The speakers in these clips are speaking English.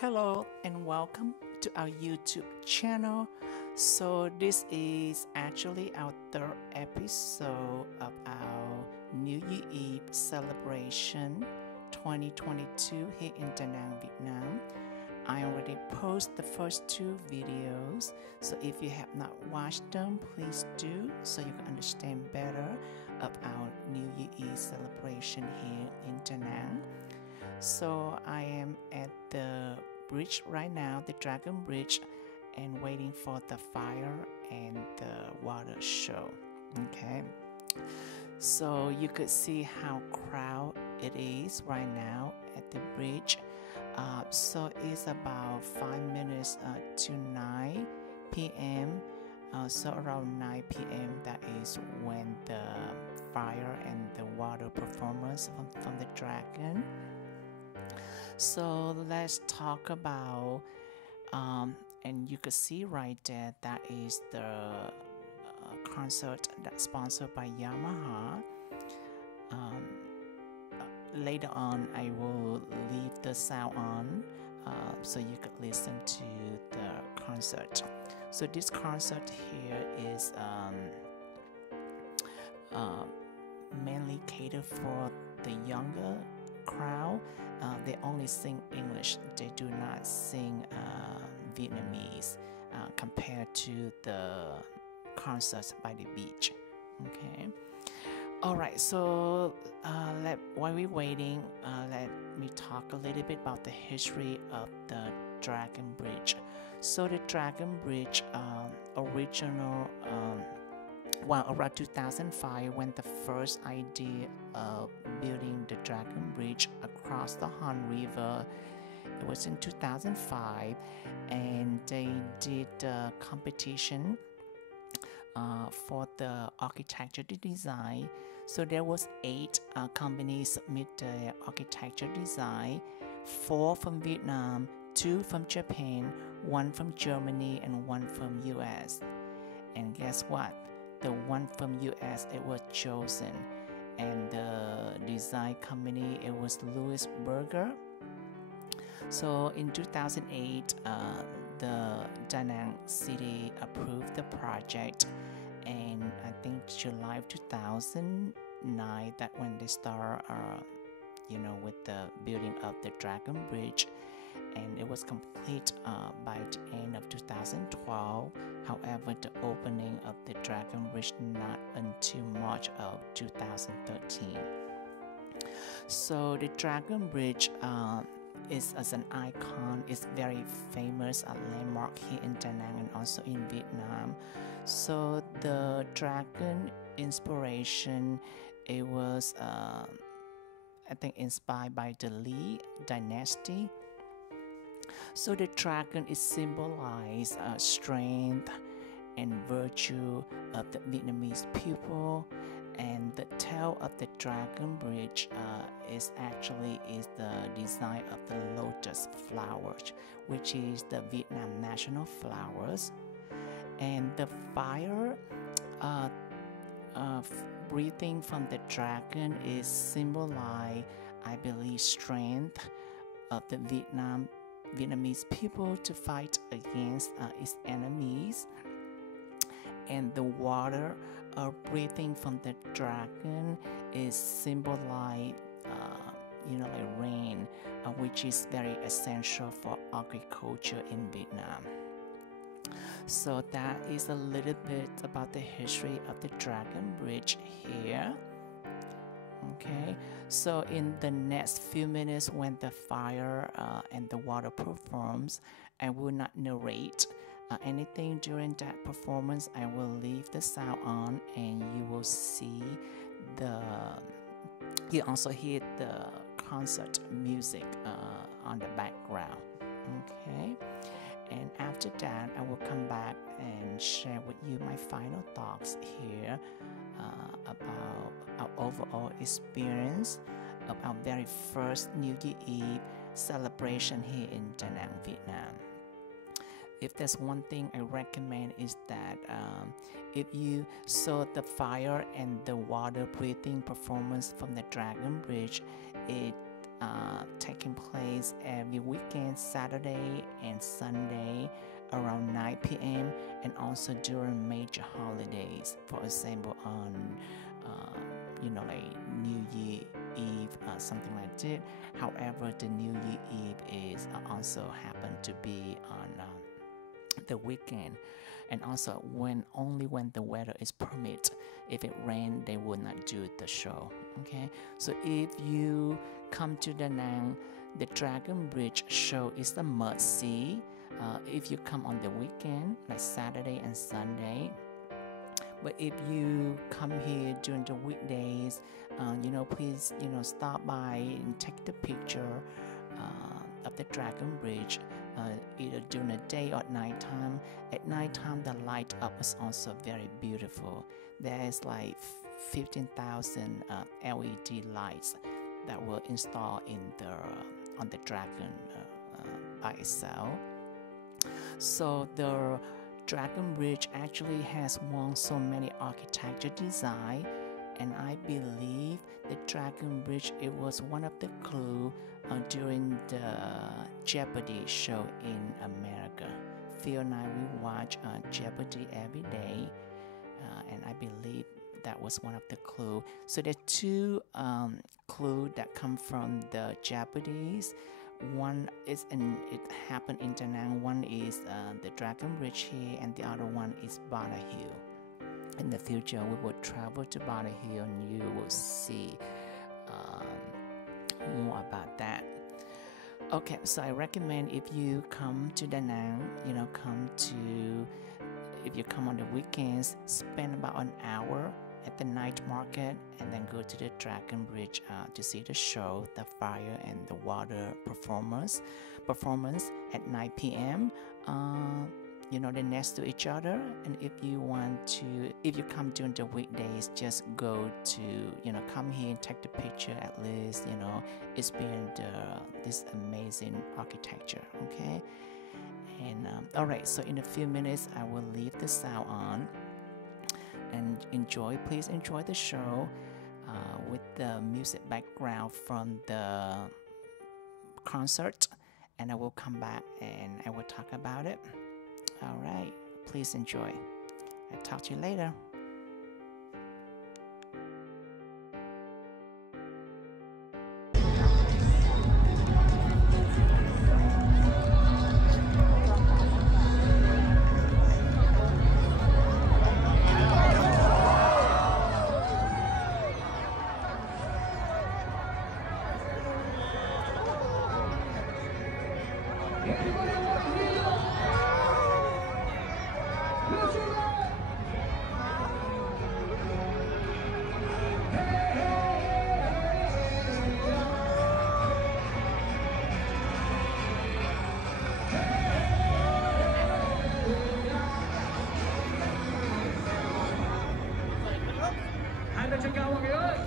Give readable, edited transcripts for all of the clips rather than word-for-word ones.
Hello and welcome to our YouTube channel. So this is actually our third episode of our New Year Eve celebration 2022 here in Da Nang, Vietnam. I already posted the first two videos, so if you have not watched them, please do so you can understand better of our New Year Eve celebration here in Da Nang. So I am at the bridge right now, the Dragon Bridge, and waiting for the fire and the water show. Okay, so you could see how crowded it is right now at the bridge. So it's about 5 minutes to 9 p.m. So around 9 p.m. that is when the fire and the water performance from the dragon. So let's talk about, and you could see right there, that is the concert that's sponsored by Yamaha. Later on, I will leave the sound on so you could listen to the concert. So this concert here is mainly catered for the younger crowd. They only sing English. They do not sing Vietnamese compared to the concerts by the beach. Okay. All right. So while we're waiting, let me talk a little bit about the history of the Dragon Bridge. So the Dragon Bridge original. Around 2005, when the first idea of building the Dragon Bridge across the Han River, it was in 2005, and they did a competition for the architecture design. So there was 8 companies submit their architecture design, 4 from Vietnam, 2 from Japan, 1 from Germany, and 1 from US. And guess what? The one from US, it was chosen, and the design company, it was Louis Berger. So in 2008, the Da Nang city approved the project, and I think July of 2009, that when they start, with the building of the Dragon Bridge, and it was complete by the end of 2012. However, the opening of the Dragon Bridge not until March of 2013. So the Dragon Bridge is as an icon, is very famous, a landmark here in Da Nang and also in Vietnam. So the dragon inspiration, it was I think inspired by the Lý dynasty. So the dragon is symbolized strength and virtue of the Vietnamese people, and the tail of the Dragon Bridge is the design of the lotus flowers, which is the Vietnam national flowers, and the fire breathing from the dragon is symbolized, I believe, strength of the Vietnamese people to fight against its enemies. And the water breathing from the dragon is symbolized, like rain, which is very essential for agriculture in Vietnam. So that is a little bit about the history of the Dragon Bridge here. Okay, so in the next few minutes, when the fire and the water performs, I will not narrate anything during that performance. I will leave the sound on, and you will see you also hear the concert music on the background. Okay, and after that, I will come back and share with you my final thoughts here about our overall experience of our very first New Year Eve celebration here in Da Nang, Vietnam. If there's one thing I recommend, is that if you saw the fire and the water breathing performance from the Dragon Bridge, it taking place every weekend, Saturday and Sunday around 9 p.m. and also during major holidays, for example on like New Year Eve, something like that. However, the New Year Eve is also happen to be on the weekend, and also only when the weather is permit. If it rain, they will not do the show. Okay, so if you come to Da Nang, the Dragon Bridge show is a must see. If you come on the weekend, like Saturday and Sunday. But if you come here during the weekdays, please, stop by and take the picture of the Dragon Bridge, either during the day or at nighttime. At nighttime, the light up is also very beautiful. There is like 15,000 LED lights that were installed on the Dragon by itself. So the Dragon Bridge actually has won so many architecture design, and I believe the Dragon Bridge, it was one of the clues during the Jeopardy show in America. Phil and I, we watch Jeopardy every day, and I believe that was one of the clues. So there are two clues that come from the Jeopardies. One is it happened in Da Nang. One is the Dragon Bridge here, and the other one is Bada Hill. In the future, we will travel to Bada Hill, and you will see more about that. Okay, so I recommend if you come to Da Nang, if you come on the weekends, spend about an hour at the night market and then go to the Dragon Bridge to see the show, the fire and the water performance at 9 p.m. They're next to each other. And if you come during the weekdays, just go to, come here and take the picture at least, experience this amazing architecture, okay? And alright, so in a few minutes, I will leave the sound on and please enjoy the show with the music background from the concert, and I will come back and I will talk about it. All right, please enjoy. I'll talk to you later. Chân cao mọi người ơi.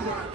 เ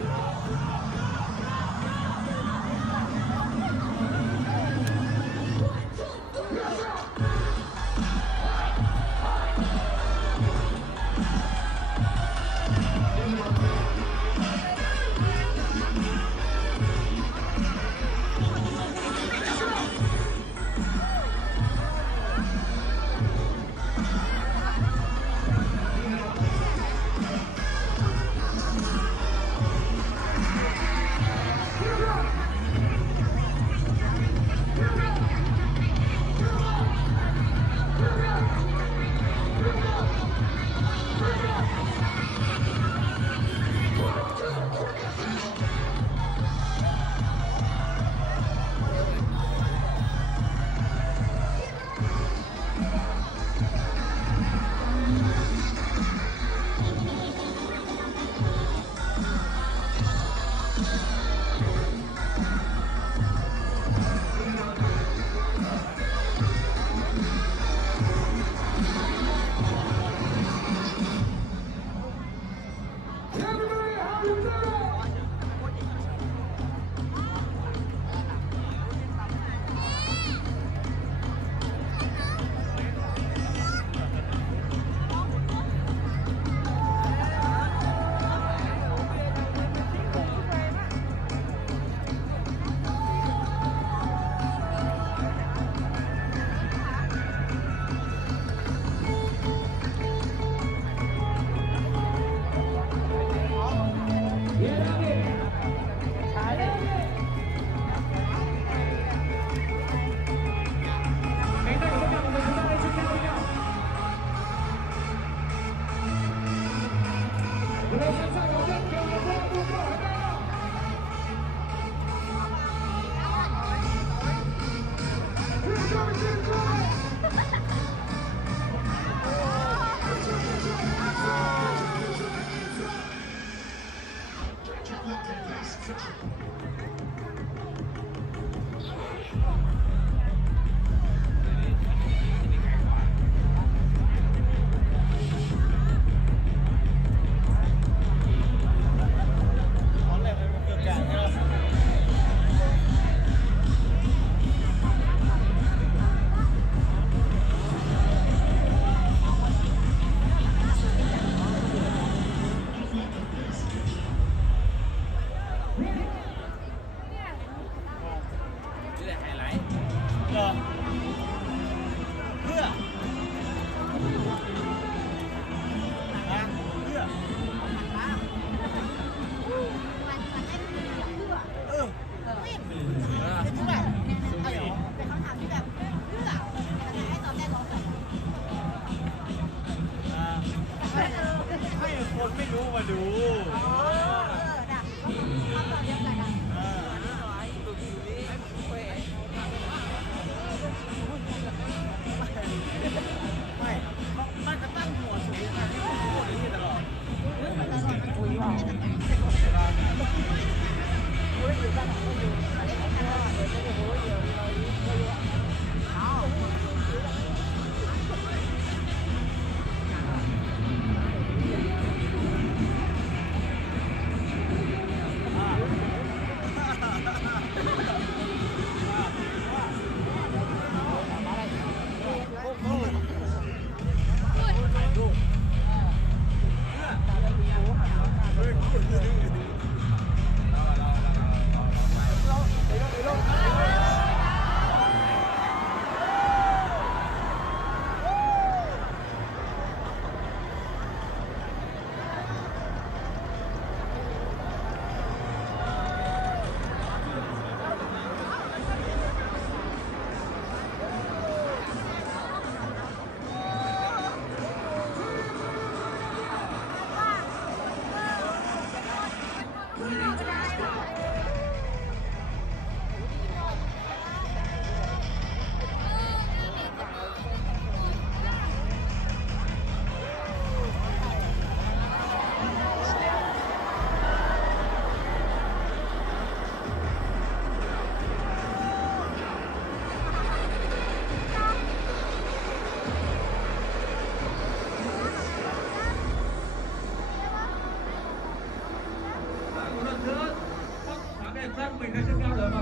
giác mình đã chân cao rồi mà.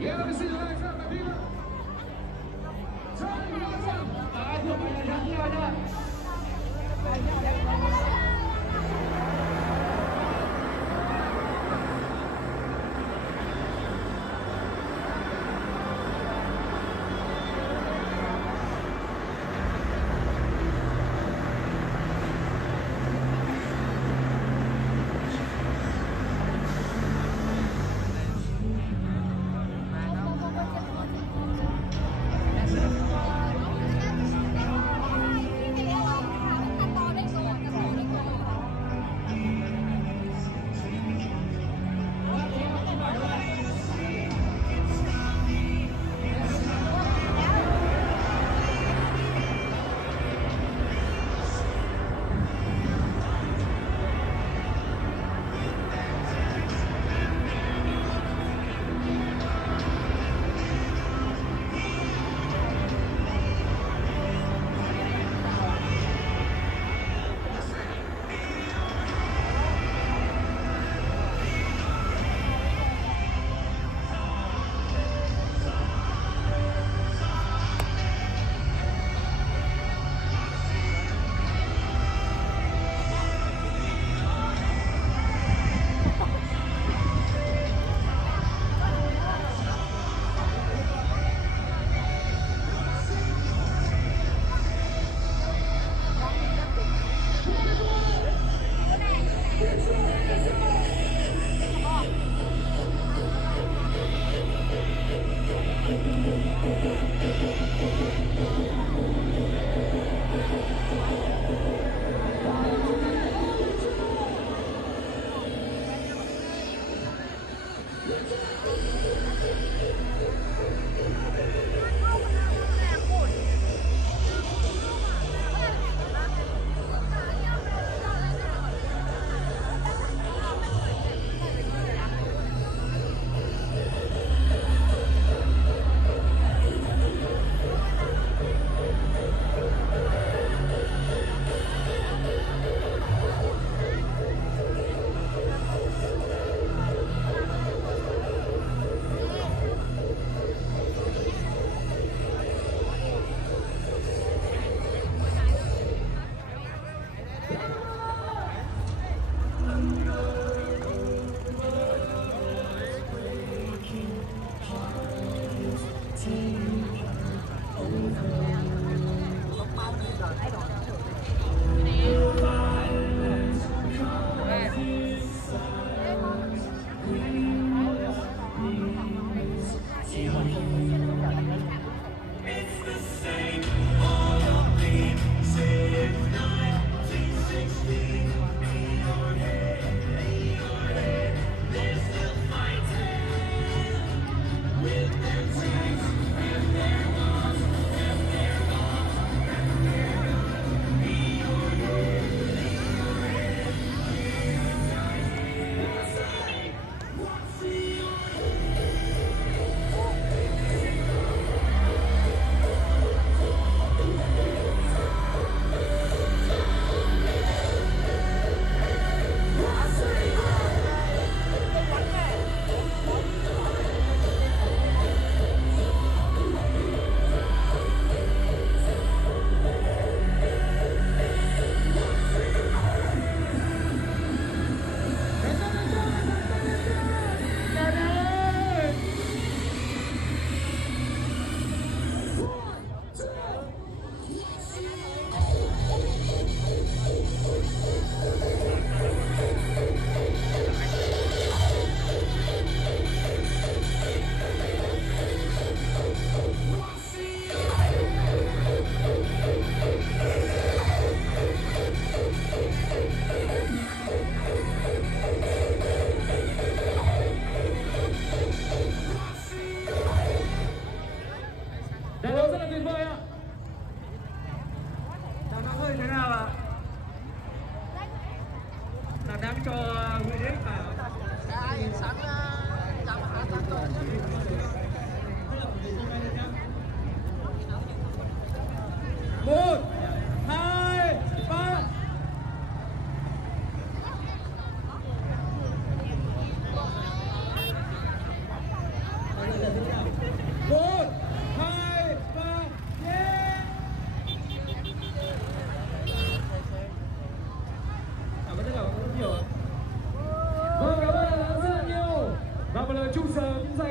Yeah, let me see your legs up, my people. Turn your legs up. Ai thuộc về nhà nhà nha.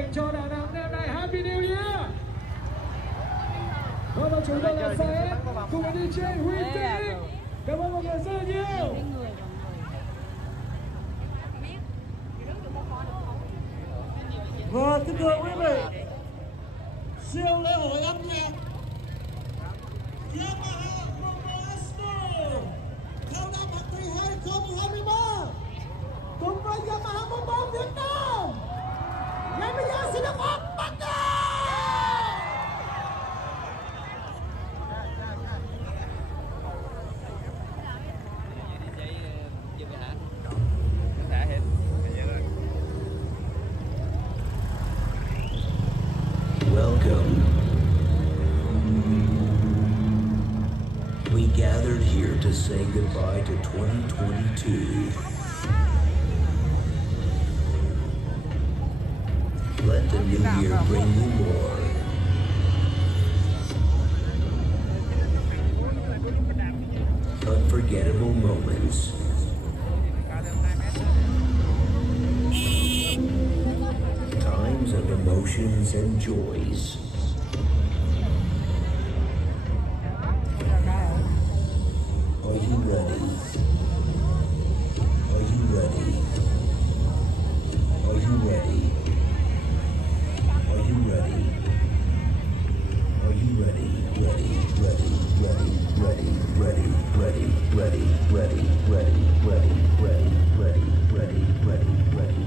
dành cho Đà Nẵng đêm nay. Happy New Year. Và chúng tôi là sẽ cùng với DJ Huy Tinh. Cảm ơn mọi người rất là nhiều. Và kính thưa quý vị, siêu lễ hội âm nhạc Yamaha Moto Expo theo năm học kỳ 2023 cùng với Yamaha Moto Việt Nam. Ngay bây giờ xin được bắt đầu. Welcome. We gathered here to say goodbye to 2022. Let the new year bring you more. Unforgettable moments. Times of emotions and joys. Are you ready? Are you ready? Are you ready? Are you ready? Are you ready? Ready, ready, ready, ready, ready, ready, ready, ready, ready, ready, ready, ready, ready, ready, ready,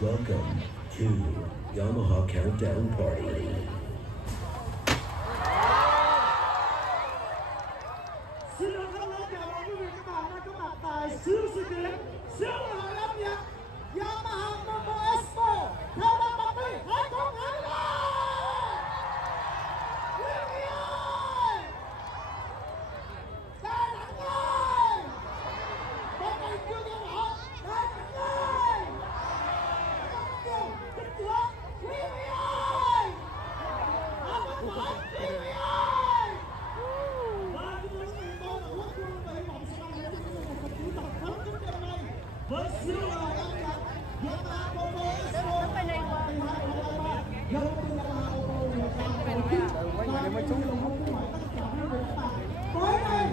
Welcome to Yamaha Countdown Party. Xin được thân ái chào mừng quý vị các bạn đã có mặt tại siêu sự kiện siêu lễ hội âm nhạc Yamaha Moto Expo theo năm học kỳ 2023. Quý vị ơi, Đà Nẵng ơi, một ngày chưa nghe rõ, Đà Nẵng ơi, nhiều kính thưa quý vị ơi, quý vị ơi. Và chúng tôi là Quốc Quân và hy vọng sẽ mang đến cho chúng tôi một buổi tập phấn chúc đêm nay với siêu lễ hội âm nhạc Yamaha Moto Expo 2023 do công ty Yamaha Moto Việt Nam tổ chức và bây giờ không có hỏi tất cả quý vị các bạn. Tối nay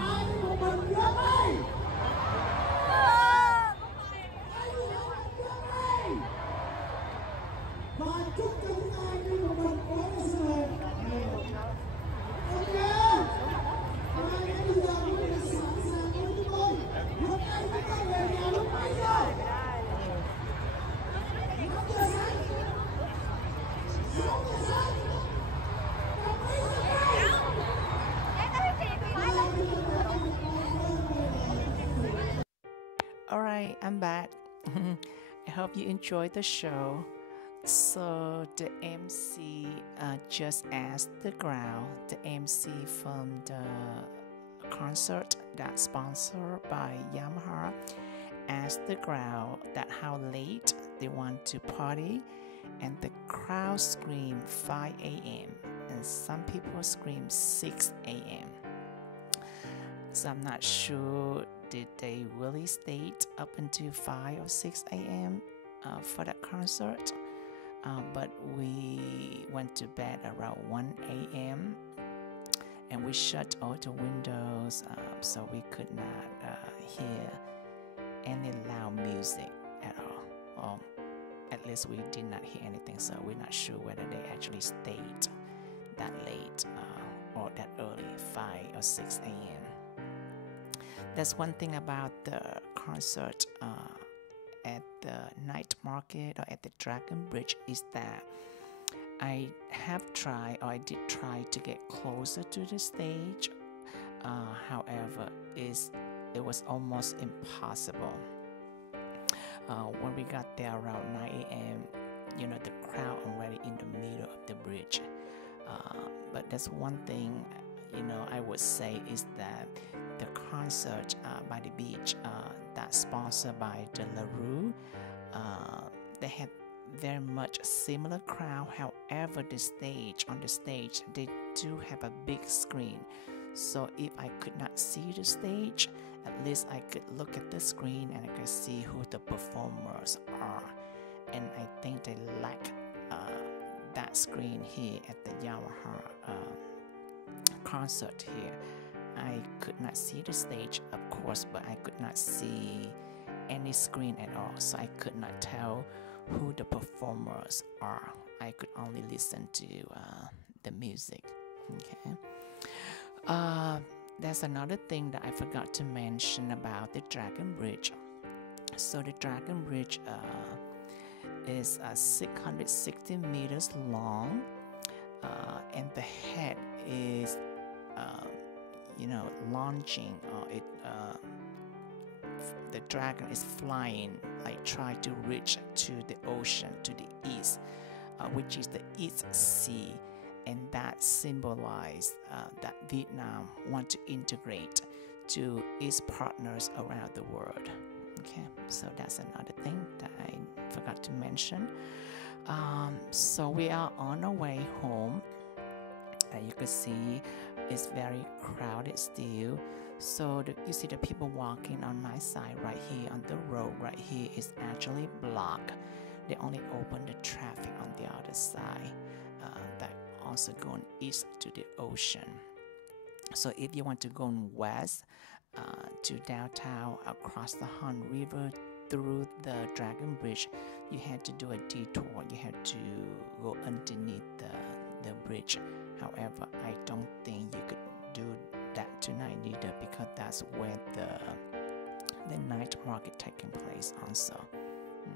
ai đi một mình giơ tay. Ai đi một mình giơ tay. Và chúc cho chúng ta đi một mình có một sự ok. Và ngay bây giờ quý vị sẵn sàng với chúng tôi. Lúc này chúng ta về nhà lúc mấy giờ? 5 giờ sáng. 6 giờ sáng. Và mấy giờ đây? Alright, I'm back. I hope you enjoyed the show. So the MC just asked the crowd, the MC from the concert that's sponsored by Yamaha, asked the crowd that how late they want to party, and the crowd screamed 5 a.m. and some people screamed 6 a.m. So I'm not sure did they really stay up until 5 or 6 a.m. For that concert. But we went to bed around 1 a.m. and we shut all the windows so we could not hear any loud music at all. Or at least we did not hear anything, so we're not sure whether they actually stayed that late or that early, 5 or 6 a.m. That's one thing about the concert at the night market or at the Dragon Bridge is that I did try to get closer to the stage. However, it was almost impossible. When we got there around 9 a.m., the crowd already in the middle of the bridge. But that's one thing, I would say is that the concert by the beach that's sponsored by the LaRue, they had very much similar crowd. However, on the stage they do have a big screen, So if I could not see the stage, at least I could look at the screen and I could see who the performers are. And I think they lack that screen here at the Yamaha concert here. I could not see the stage, of course, but I could not see any screen at all, so I could not tell who the performers are. I could only listen to the music. Okay. There's another thing that I forgot to mention about the Dragon Bridge. So the Dragon Bridge is 660 meters long, and the head is launching, the dragon is flying, like trying to reach to the ocean, to the east, which is the East Sea, and that symbolizes that Vietnam want to integrate to its partners around the world. Okay, so that's another thing that I forgot to mention. So we are on our way home. You can see it's very crowded still. So you see the people walking on my side right here on the road right here is actually blocked. They only open the traffic on the other side that also going east to the ocean. So if you want to go west to downtown across the Han River through the Dragon Bridge, you had to do a detour. You had to go underneath the bridge. However, I don't think you could do that tonight either, because that's where the night market taking place also.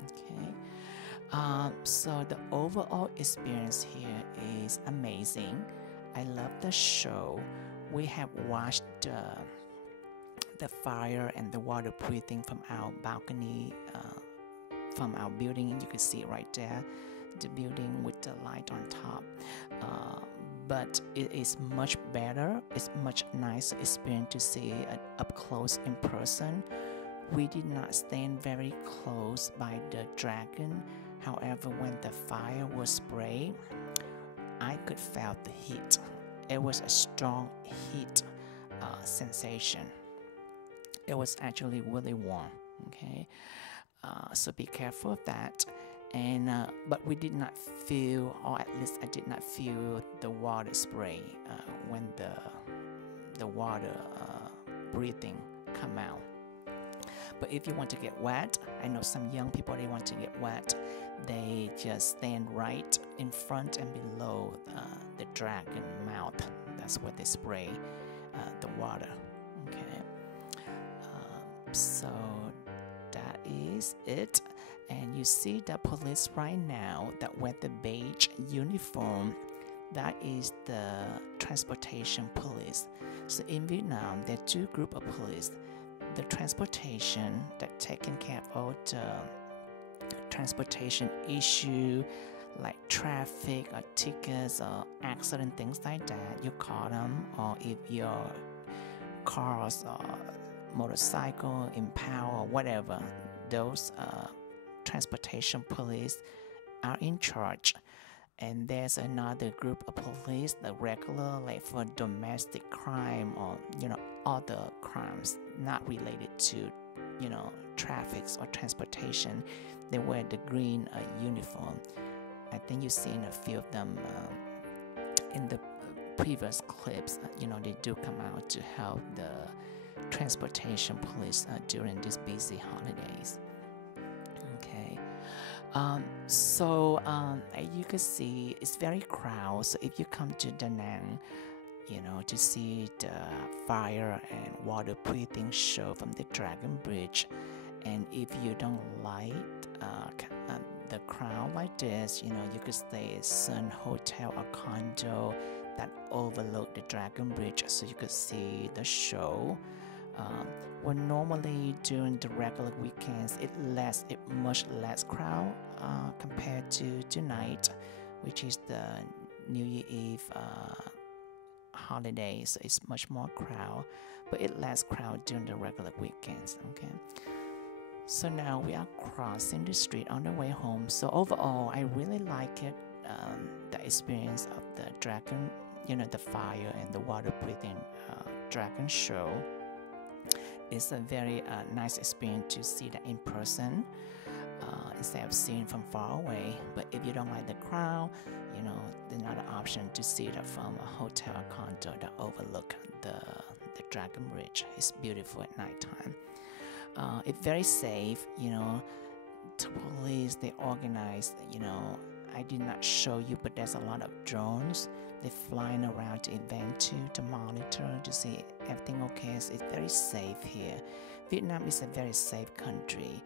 Okay. So the overall experience here is amazing. I love the show. We have watched the fire and the water breathing from our balcony, from our building. You can see it right there, the building with the light on top. But it is much better. It's much nicer experience to see it up close in person. We did not stand very close by the dragon. However, when the fire was sprayed, I could feel the heat. It was a strong heat sensation. It was actually really warm. Okay, so be careful of that. And but we did not feel, or at least I did not feel the water spray when the water breathing come out. But if you want to get wet, I know some young people, they want to get wet. They just stand right in front and below the dragon mouth. That's where they spray the water. Okay, so that is it. And you see the police right now that wear the beige uniform. That is the transportation police. So in Vietnam, there are two groups of police. The transportation that taking care of all the transportation issue, like traffic or tickets or accident, things like that. You call them, or if your cars or motorcycle impound or whatever, those transportation police are in charge. And there's another group of police, the regular, like for domestic crime or other crimes not related to traffic or transportation. They wear the green uniform. I think you've seen a few of them in the previous clips. They do come out to help the transportation police during these busy holidays. Okay, so you can see it's very crowded. So if you come to Da Nang, to see the fire and water breathing show from the Dragon Bridge, and if you don't like the crowd like this, you could stay at Sun Hotel or condo that overlook the Dragon Bridge, so you could see the show. When normally during the regular weekends, it much less crowd compared to tonight, which is the New Year Eve holiday. So it's much more crowd, but it less crowd during the regular weekends. Okay. So now we are crossing the street on the way home. So overall, I really like it, the experience of the Dragon the fire and the water breathing dragon show. It's a very nice experience to see that in person instead of seeing from far away. But if you don't like the crowd, there's another option to see that from a hotel or condo that overlook the Dragon Bridge. It's beautiful at nighttime. It's very safe. The police, they organize. I did not show you, but there's a lot of drones. They're flying around the event to monitor to see everything okay. So it's very safe here. Vietnam is a very safe country,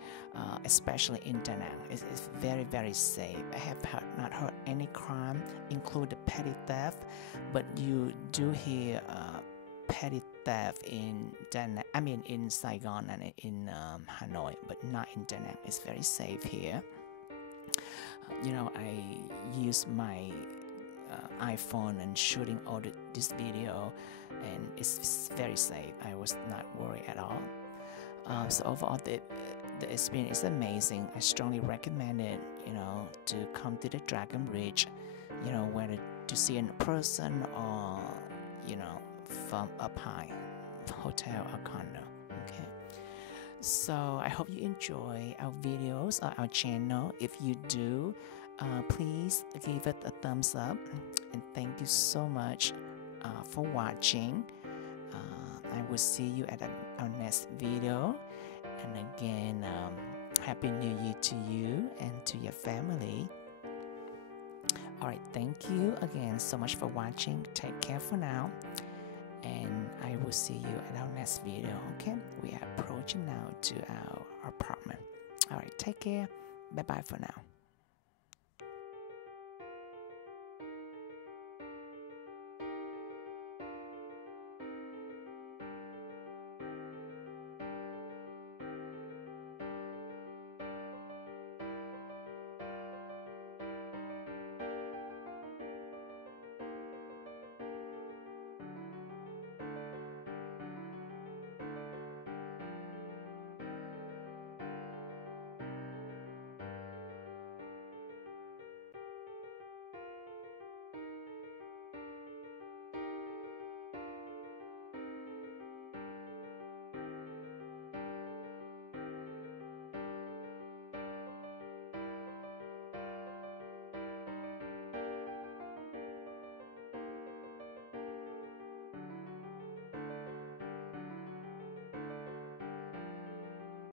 especially in Da Nang. It's very, very safe. I have not heard any crime, including petty theft, but you do hear petty theft in Da Nang, in Saigon and in Hanoi, but not in Da Nang. It's very safe here. I use my iPhone and shooting all this video, and it's very safe. I was not worried at all. So overall, the experience is amazing. I strongly recommend it, to come to the Dragon Bridge, whether to see in person or, from up high, hotel or condo. Okay. So I hope you enjoy our videos or our channel. If you do, please give it a thumbs up, and thank you so much for watching. I will see you at our next video, and again, Happy New Year to you and to your family. Alright, thank you again so much for watching. Take care for now, and I will see you at our next video. Okay, we are approaching now to our apartment. Alright, take care. Bye bye for now.